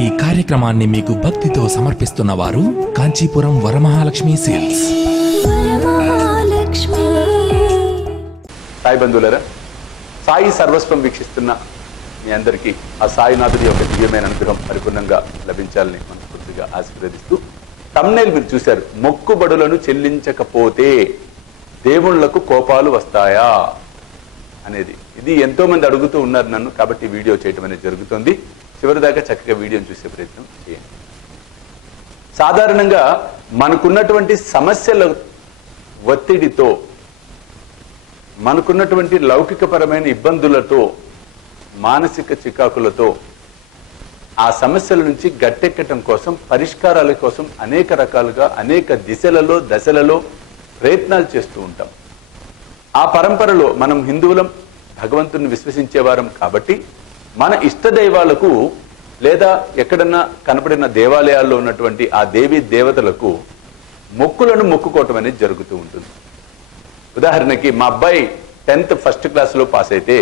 ఈ కార్యక్రమాన్ని మీకు భక్తితో సమర్పిస్తున్న వారు కాంచీపురం వరమహాలక్ష్మి సేల్స్. సాయి బంధువులరా, సాయి సర్వస్వం వీక్షిస్తున్న మీ అందరికీ ఆ సాయినాథుడి యొక్క దివ్యమైన అనుగ్రహం పరిపూర్ణంగా లభించాలని మనస్ఫూర్తిగా ఆశీర్వదిస్తూ, తమ్నైల్ మీరు చూశారు, మొక్కుబడులను చెల్లించకపోతే దేవుళ్లకు కోపాలు వస్తాయా అనేది. ఇది ఎంతో మంది అడుగుతూ ఉన్నారు నన్ను, కాబట్టి వీడియో చేయటం అనేది జరుగుతుంది. చివరిదాకా చక్కగా వీడియోని చూసే ప్రయత్నం చేయండి. సాధారణంగా మనకున్నటువంటి సమస్యల ఒత్తిడితో, మనకున్నటువంటి లౌకికపరమైన ఇబ్బందులతో, మానసిక చికాకులతో ఆ సమస్యల నుంచి గట్టెక్కటం కోసం, పరిష్కారాల కోసం అనేక రకాలుగా అనేక దిశలలో దశలలో ప్రయత్నాలు చేస్తూ ఉంటాం. ఆ పరంపరలో మనం హిందువులం, భగవంతుని విశ్వసించేవారం కాబట్టి మన ఇష్టదైవాలకు లేదా ఎక్కడన్నా కనపడిన దేవాలయాల్లో ఉన్నటువంటి ఆ దేవీ దేవతలకు మొక్కులను మొక్కుకోవటం అనేది జరుగుతూ ఉంటుంది. ఉదాహరణకి మా అబ్బాయి 10th ఫస్ట్ క్లాస్లో పాస్ అయితే,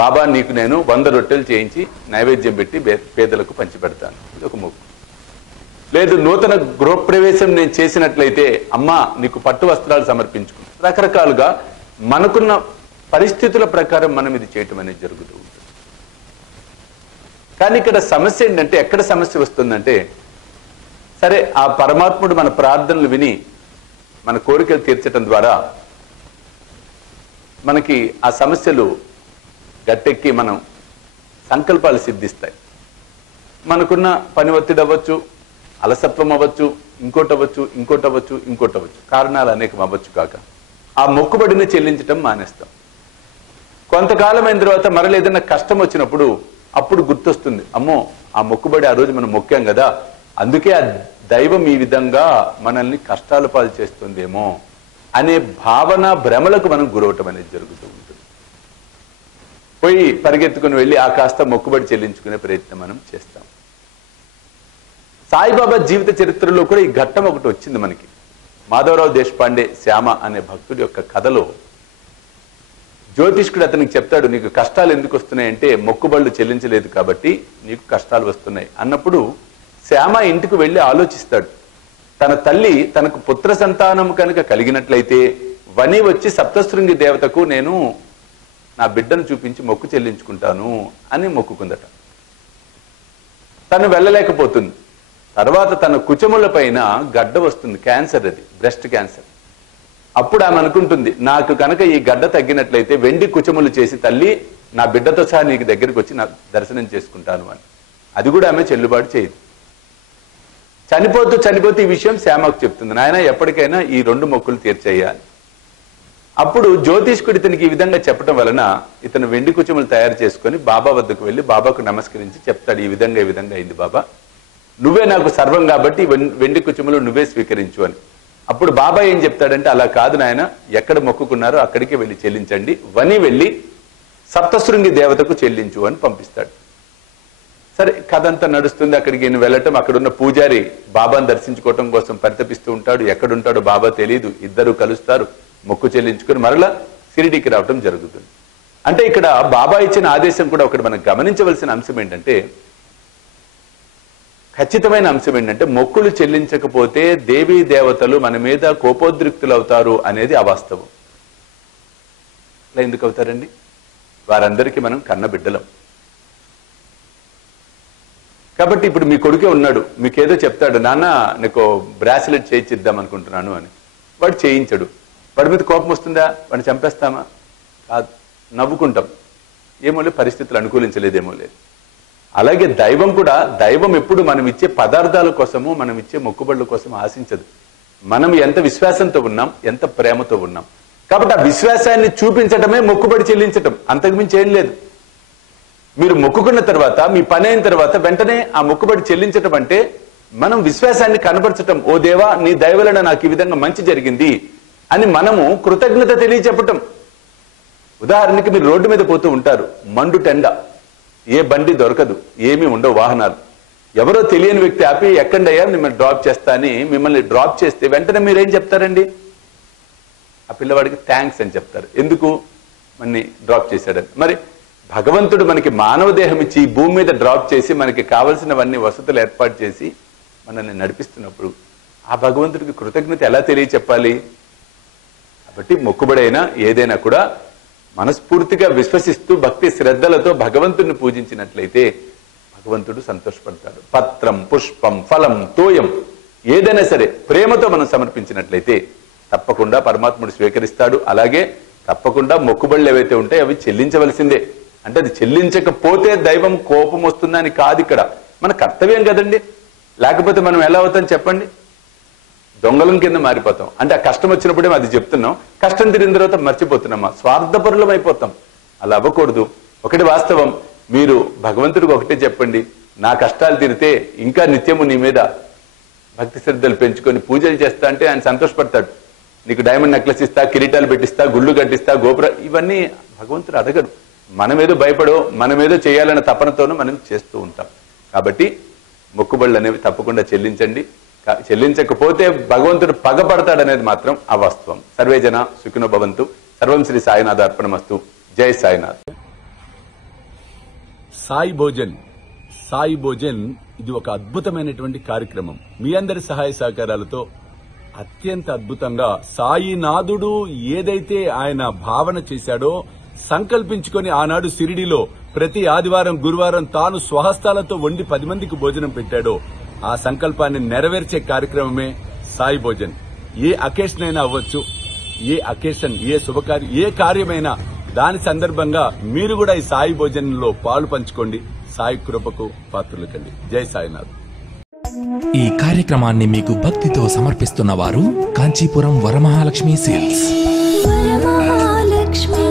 బాబా నీకు నేను 100 రొట్టెలు చేయించి నైవేద్యం పెట్టి పేదలకు పంచిపెడతాను, ఇది ఒక మొక్కు. లేదు నూతన గృహప్రవేశం నేను చేసినట్లయితే అమ్మా నీకు పట్టు వస్త్రాలు సమర్పించుకుంటాను. రకరకాలుగా మనకున్న పరిస్థితుల ప్రకారం మనం ఇది చేయటం అనేది జరుగుతూ ఉంటుంది. కానీ ఇక్కడ సమస్య ఏంటంటే, ఎక్కడ సమస్య వస్తుందంటే, సరే ఆ పరమాత్ముడు మన ప్రార్థనలు విని మన కోరికలు తీర్చడం ద్వారా మనకి ఆ సమస్యలు గట్టెక్కి మనం సంకల్పాలు సిద్ధిస్తాయి. మనకున్న పని ఒత్తిడి అవ్వచ్చు, అలసత్వం అవ్వచ్చు, ఇంకోటి అవ్వచ్చు, కారణాలు అనేకం అవ్వచ్చు. కాక ఆ మొక్కుబడిని చెల్లించటం మానేస్తాం. కొంతకాలం అయిన తర్వాత మరల ఏదైనా కష్టం వచ్చినప్పుడు అప్పుడు గుర్తొస్తుంది, అమ్మో ఆ మొక్కుబడి ఆ రోజు మనం మొక్కాం కదా, అందుకే ఆ దైవం ఈ విధంగా మనల్ని కష్టాల పాలు చేస్తుందేమో అనే భావన భ్రమలకు మనం గురవటం అనేది జరుగుతూ ఉంటుంది. పోయి పరిగెత్తుకుని వెళ్ళి ఆ కాస్త మొక్కుబడి చెల్లించుకునే ప్రయత్నం మనం చేస్తాం. సాయిబాబా జీవిత చరిత్రలో కూడా ఈ ఘట్టం ఒకటి వచ్చింది మనకి. మాధవరావు దేశపాండే శ్యామ అనే భక్తుడి యొక్క కథలో జ్యోతిష్కుడు అతనికి చెప్తాడు, నీకు కష్టాలు ఎందుకు వస్తున్నాయంటే మొక్కుబళ్ళు చెల్లించలేదు కాబట్టి నీకు కష్టాలు వస్తున్నాయి అన్నప్పుడు శ్యామ ఇంటికి వెళ్ళి ఆలోచిస్తాడు. తన తల్లి తనకు పుత్ర సంతానం కనుక కలిగినట్లయితే వని వచ్చి సప్తశృంగి దేవతకు నేను నా బిడ్డను చూపించి మొక్కు చెల్లించుకుంటాను అని మొక్కుకుందట. తను వెళ్ళలేకపోతుంది. తర్వాత తన కుచముల పైన గడ్డ వస్తుంది, క్యాన్సర్, అది బ్రెస్ట్ క్యాన్సర్. అప్పుడు ఆమె అనుకుంటుంది, నాకు కనుక ఈ గడ్డ తగ్గినట్లయితే వెండి కుచములు చేసి తల్లి నా బిడ్డతో సహా నీకు దగ్గరికి వచ్చి నా దర్శనం చేసుకుంటాను అని. అది కూడా ఆమె చెల్లుబాటు చేయదు. చనిపోతూ ఈ విషయం శ్యామకు చెప్తుంది, నాయన ఎప్పటికైనా ఈ 2 మొక్కులు తీర్చేయాలి. అప్పుడు జ్యోతిష్కుడు ఇతనికి ఈ విధంగా చెప్పడం వలన ఇతను వెండి కుచములు తయారు చేసుకొని బాబా వద్దకు వెళ్ళి బాబాకు నమస్కరించి చెప్తాడు, ఈ విధంగా అయింది బాబా, నువ్వే నాకు సర్వం కాబట్టి వెండి కుచములు నువ్వే స్వీకరించు అని. అప్పుడు బాబా ఏం చెప్తాడంటే, అలా కాదు నాయన, ఎక్కడ మొక్కుకున్నారో అక్కడికి వెళ్ళి చెల్లించండి, వని వెళ్ళి సప్తశృంగి దేవతకు చెల్లించు అని పంపిస్తాడు. సరే కథ అంతా నడుస్తుంది. అక్కడికి ఈయన వెళ్ళటం, అక్కడున్న పూజారి బాబాను దర్శించుకోవటం కోసం పరితపిస్తూ ఉంటాడు. ఎక్కడుంటాడో బాబా తెలియదు. ఇద్దరు కలుస్తారు, మొక్కు చెల్లించుకొని మరలా షిరిడీకి రావటం జరుగుతుంది. అంటే ఇక్కడ బాబా ఇచ్చిన ఆదేశం కూడా ఒకటి మనం గమనించవలసిన అంశం ఏంటంటే, ఖచ్చితమైన అంశం ఏంటంటే, మొక్కులు చెల్లించకపోతే దేవీ దేవతలు మన మీద కోపోద్రిక్తులు అవుతారు అనేది అవాస్తవం. అలా ఎందుకు అవుతారండి? వారందరికీ మనం కన్న బిడ్డలం. కాబట్టి ఇప్పుడు మీ కొడుకే ఉన్నాడు, మీకేదో చెప్తాడు, నాన్న నీకు బ్రాస్లెట్ చేయించిద్దాం అనుకుంటున్నాను అని. వాడు చేయించడు. వాడి మీద కోపం వస్తుందా? వాడిని చంపేస్తామా? కాదు, నవ్వుకుంటాం. ఏమో లేదు, పరిస్థితులు అనుకూలించలేదేమో లేదు. అలాగే దైవం కూడా, దైవం ఎప్పుడు మనం ఇచ్చే పదార్థాల కోసము, మనం ఇచ్చే మొక్కుబడుల కోసం ఆశించదు. మనం ఎంత విశ్వాసంతో ఉన్నాం, ఎంత ప్రేమతో ఉన్నాం. కాబట్టి ఆ విశ్వాసాన్ని చూపించటమే మొక్కుబడి చెల్లించటం, అంతకుమించి ఏం లేదు. మీరు మొక్కుకున్న తర్వాత, మీ పని అయిన తర్వాత వెంటనే ఆ మొక్కుబడి చెల్లించటం అంటే మనం విశ్వాసాన్ని కనబరచటం. ఓ దేవా, నీ దయ వలన నాకు ఈ విధంగా మంచి జరిగింది అని మనము కృతజ్ఞత తెలియచెప్పటం. ఉదాహరణకి మీరు రోడ్డు మీద పోతూ ఉంటారు, మండు టెండ, ఏ బండి దొరకదు, ఏమీ ఉండవు వాహనాలు. ఎవరో తెలియని వ్యక్తి ఆపి ఎక్కండయ్యా మిమ్మల్ని డ్రాప్ చేస్తా అని మిమ్మల్ని డ్రాప్ చేస్తే వెంటనే మీరేం చెప్తారండి? ఆ పిల్లవాడికి థ్యాంక్స్ అని చెప్తారు. ఎందుకు? మన్ని డ్రాప్ చేశాడని. మరి భగవంతుడు మనకి మానవ దేహం ఇచ్చి ఈ భూమి మీద డ్రాప్ చేసి మనకి కావలసినవన్నీ వసతులు ఏర్పాటు చేసి మనల్ని నడిపిస్తున్నప్పుడు ఆ భగవంతుడికి కృతజ్ఞత ఎలా తెలియచెప్పాలి? కాబట్టి మొక్కుబడైనా ఏదైనా కూడా మనస్ఫూర్తిగా విశ్వసిస్తూ భక్తి శ్రద్ధలతో భగవంతుడిని పూజించినట్లయితే భగవంతుడు సంతోషపడతాడు. పత్రం, పుష్పం, ఫలం, తోయం ఏదైనా సరే ప్రేమతో మనం సమర్పించినట్లయితే తప్పకుండా పరమాత్ముడు స్వీకరిస్తాడు. అలాగే తప్పకుండా మొక్కుబడులు ఏవైతే ఉంటాయో అవి చెల్లించవలసిందే. అంటే అది చెల్లించకపోతే దైవం కోపం వస్తుందని కాదు, ఇక్కడ మన కర్తవ్యం కదండి. లేకపోతే మనం ఎలా అవుతాం చెప్పండి? దొంగలం కింద మారిపోతాం. అంటే ఆ కష్టం వచ్చినప్పుడే అది చెప్తున్నాం, కష్టం తిరిగిన తర్వాత మర్చిపోతున్నామా, స్వార్థపరులం అయిపోతాం. అలా అవ్వకూడదు. ఒకటి వాస్తవం, మీరు భగవంతుడికి ఒకటే చెప్పండి, నా కష్టాలు తీరితే ఇంకా నిత్యము నీ మీద భక్తి శ్రద్ధలు పెంచుకొని పూజలు చేస్తా అంటే ఆయన సంతోషపడతాడు. నీకు డైమండ్ నెక్లెస్ ఇస్తా, కిరీటాలు పెట్టిస్తా, గుళ్ళు కట్టిస్తా, గోపుర, ఇవన్నీ భగవంతుడు అడగడు. మనమేదో భయపడో మనమేదో చేయాలన్న తపనతోనూ మనం చేస్తూ ఉంటాం. కాబట్టి మొక్కుబళ్ళు అనేవి తప్పకుండా చెల్లించండి. చెల్లించకపోతే భగవంతుడు పగపడతాడనేది మాత్రం అవాస్తవం. సర్వేజన సుఖినో భవంతు. సర్వం శ్రీ సాయినాథ అర్పణమస్తు. జై సాయినాథ్. సాయి భోజన్ ఇది ఒక అద్భుతమైనటువంటి కార్యక్రమం. మీ అందరి సహాయ సహకారాలతో అత్యంత అద్భుతంగా సాయినాథుడు ఏదైతే ఆయన భావన చేశాడో, సంకల్పించుకొని ఆనాడు షిరిడీలో ప్రతి ఆదివారం గురువారం తాను స్వహస్తాలతో వండి 10 మందికి భోజనం పెట్టాడో, ఆ సంకల్పాన్ని నెరవేర్చే కార్యక్రమమే సాయి భోజన్. ఏ అకేషన్ అయినా అవ్వచ్చు, ఏ అకేషన్, ఏ శుభకార్యం, ఏ కార్యమైనా దాని సందర్భంగా మీరు కూడా ఈ సాయి భోజనంలో పాలు పంచుకోండి. సాయి కృపకు పాత్రలు కండి. జై సాయినాథ్. ఈ కార్యక్రమాన్ని మీకు భక్తితో సమర్పిస్తున్న వారు కాంచీపురం వరమహాలక్ష్మి సిల్క్స్. వరమహాలక్ష్మి